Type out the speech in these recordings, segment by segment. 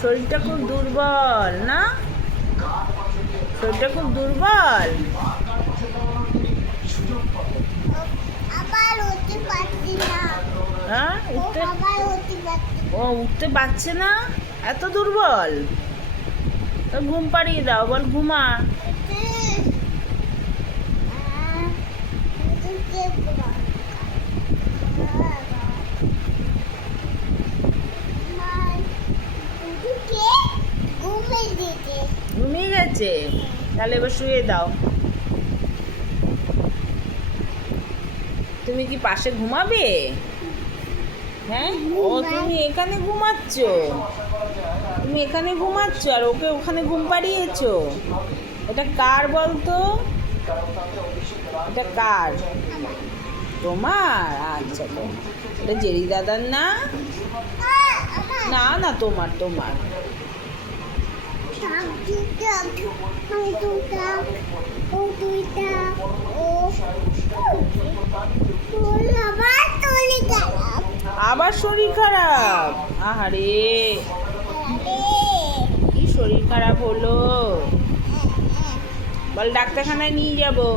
শরীরটা খুব দুর্বল না? শরীরটা খুব দুর্বল। আবার উঠতে পারছি না। হ্যাঁ, আবার উঠতে পারছি উঠতে পারছে না, এত দুর্বল। তো ঘুম পাড়িয়ে দাও, বল ঘুমা। ঘুমিয়ে গেছে, তাহলে এবার শুয়ে দাও। তুমি কি পাশে ঘুমাবে? হ্যাঁ, ও তুমি এখানে ঘুমাচ্ছ, তুমি এখানে ঘুমাচ্ছ আর ওকে ওখানে ঘুম পাড়িয়েছো। এটা কার বলতো? এটা কার? তোমার? আচ্ছা, তো এটা জেরি দাদার না? না না, তোমার তোমার। আবার শরীর খারাপ? আহারে, কি শরীর খারাপ হলো? বল ডাক্তারখানায় নিয়ে যাবো।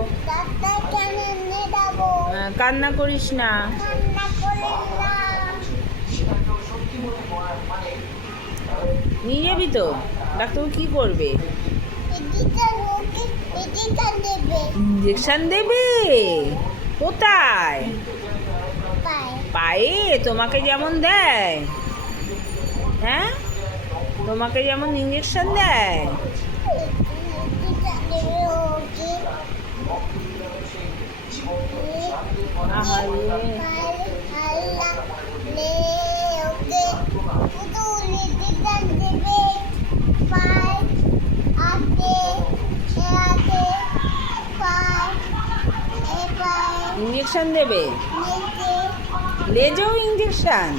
কান্না করিস না। নিয়ে যাবি তো? ডাক্তার কি করবে? ইঞ্জেকশন দেবে? কোথায়? পায়ে? তোমাকে যেমন দেয়, হ্যাঁ, তোমাকে যেমন ইঞ্জেকশন দেয়। ইঞ্জেকশন দেবে? লেজেও ইঞ্জেকশন?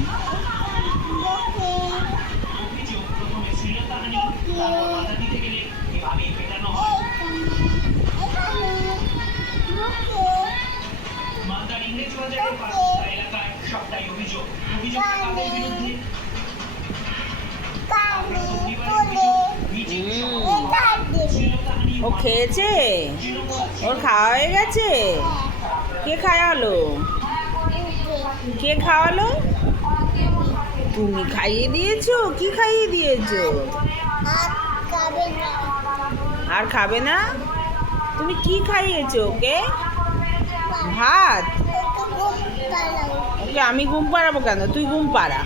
ও খেয়েছে? ওর খাওয়া হয়ে গেছে? কে খাওয়ালো? কে খাওয়ালো? তুমি খাইয়ে দিয়েছো? কি খাইয়ে দিয়েছো? আর খাবে না? তুমি কি খাইয়েছো ওকে? ভাত? ওকে আমি ঘুম পাড়াবো কেন? তুই ঘুম পাড়া।